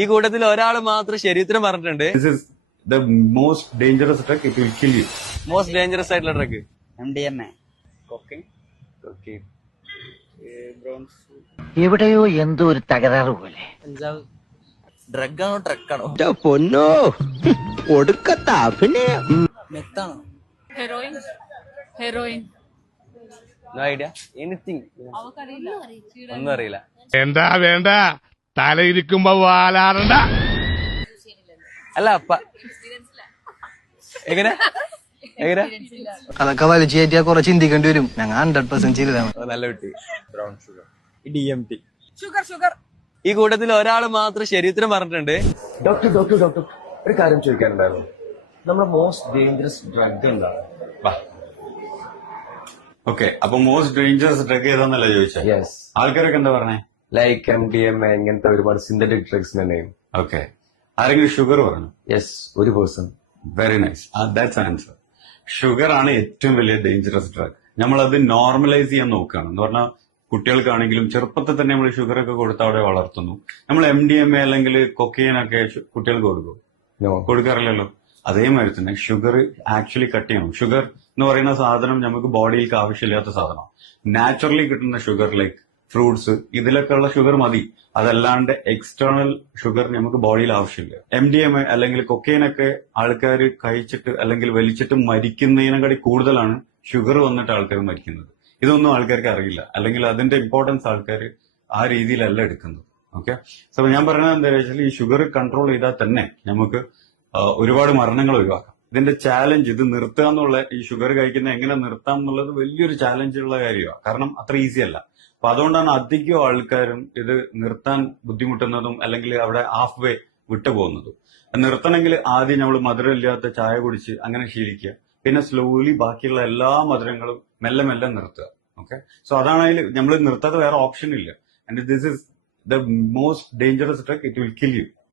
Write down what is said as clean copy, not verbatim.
ഈ കൂട്ടത്തിൽ ഒരാൾ മാത്രം ശരീരത്തിന് പറഞ്ഞിട്ടുണ്ട്. This is the most dangerous drug. It will kill you. Most dangerous ആയിട്ടുള്ള ഡ്രഗ് MDMA. എവിടെയോ എന്തോ ഒരു തകരാറ് പോലെ. ഡ്രഗാണോ ട്രക്കാണോ? പൊന്നോ ഒടുക്കത്ത അഭിനയം. മെത്താണോ? Heroin no idea anything. ഒന്നും അറിയില്ല. വേണ്ട വേണ്ട, തലയിരിക്കുമ്പോ വാലാറണ്ട. അല്ല എങ്ങനെ എങ്ങനെ അതൊക്കെ വലിച്ചു കയറ്റിയാ കുറെ ചിന്തിക്കേണ്ടി വരും. ഞങ്ങൾ 100% ചെയ്തതാണ്. നല്ല കുട്ടി. Brown sugar, DMT. ഈ കൂട്ടത്തിൽ ഒരാൾ മാത്രം ശരീരത്തിന് പറഞ്ഞിട്ടുണ്ട്. ഡോക്ടർ ഒരു കാര്യം ചോദിക്കാനുണ്ടായിരുന്നു. നമ്മുടെ മോസ്റ്റ് ഡേഞ്ചറസ് ഡ്രഗ് എന്താണ്? ഓക്കെ, അപ്പൊ മോസ്റ്റ് ഡേഞ്ചറസ് ഡ്രഗ് ഏതാന്നല്ല ചോദിച്ചത്. യെസ്, ആൾക്കാരൊക്കെ എന്താ പറഞ്ഞേ? ലൈക്ക് MDMA ഇങ്ങനത്തെ ഒരുപാട് സിന്തറ്റിക് ഡ്രഗ്സിന്റെ നെയിം. ഓക്കെ, ആരെങ്കിലും ഷുഗർ പറഞ്ഞു? യെസ്, ഒരു person. Very nice, that's answer. Sugar ആണ് ഏറ്റവും വലിയ ഡേഞ്ചറസ് ഡ്രഗ്. നമ്മളത് നോർമലൈസ് ചെയ്യാൻ നോക്കുകയാണ്. എന്ന് പറഞ്ഞാൽ കുട്ടികൾക്കാണെങ്കിലും ചെറുപ്പത്തിൽ തന്നെ നമ്മൾ ഷുഗർ ഒക്കെ കൊടുത്ത് അവിടെ വളർത്തുന്നു. നമ്മൾ MDMA അല്ലെങ്കിൽ കൊക്കെയിൻ ഒക്കെ കുട്ടികൾക്ക് കൊടുക്കും? കൊടുക്കാറില്ലല്ലോ. അതേമാതിരി തന്നെ ഷുഗർ ആക്ച്വലി കട്ട് ചെയ്യണം. ഷുഗർ എന്ന് പറയുന്ന സാധനം നമുക്ക് ബോഡിയിലേക്ക് ആവശ്യമില്ലാത്ത സാധനം. നാച്ചുറലി കിട്ടുന്ന ഷുഗർ ലൈക്ക് ഫ്രൂട്ട്സ്, ഇതിലൊക്കെ ഉള്ള ഷുഗർ മതി. അതല്ലാണ്ട് എക്സ്റ്റേണൽ ഷുഗർ നമുക്ക് ബോഡിയിൽ ആവശ്യമില്ല. MDMA അല്ലെങ്കിൽ കൊക്കെയിനൊക്കെ ആൾക്കാർ കഴിച്ചിട്ട് അല്ലെങ്കിൽ വലിച്ചിട്ട് മരിക്കുന്നതിനെക്കാട്ടി കൂടുതലാണ് ഷുഗർ വന്നിട്ട് ആൾക്കാർ മരിക്കുന്നത്. ഇതൊന്നും ആൾക്കാർക്ക് അറിയില്ല, അല്ലെങ്കിൽ അതിന്റെ ഇമ്പോർട്ടൻസ് ആൾക്കാർ ആ രീതിയിലല്ല എടുക്കുന്നത്. ഓക്കെ, സോ ഞാൻ പറയുന്നത് എന്താ വെച്ചാൽ ഈ ഷുഗർ കൺട്രോൾ ചെയ്താൽ തന്നെ നമുക്ക് ഒരുപാട് മരണങ്ങൾ ഒഴിവാക്കാം. ഇതിന്റെ ചാലഞ്ച് ഇത് നിർത്തുക എന്നുള്ള, ഈ ഷുഗർ കഴിക്കുന്നത് എങ്ങനെ നിർത്താം എന്നുള്ളത് വലിയൊരു ചാലഞ്ചുള്ള കാര്യമാണ്. കാരണം അത്ര ഈസി അല്ല. അപ്പൊ അതുകൊണ്ടാണ് അധികം ആൾക്കാരും ഇത് നിർത്താൻ ബുദ്ധിമുട്ടുന്നതും അല്ലെങ്കിൽ അവിടെ ഹാഫ് വേ വിട്ടുപോകുന്നതും. നിർത്തണമെങ്കിൽ ആദ്യം നമ്മൾ മധുരം ഇല്ലാത്ത ചായ കുടിച്ച് അങ്ങനെ ശീലിക്കുക. പിന്നെ സ്ലോലി ബാക്കിയുള്ള എല്ലാ മധുരങ്ങളും മെല്ലെ മെല്ലെ നിർത്തുക. ഓക്കെ, സോ അതാണ് അതിൽ നമ്മൾ നിർത്താതെ വേറെ ഓപ്ഷൻ ഇല്ല. And this is the most dangerous drug. It will kill you.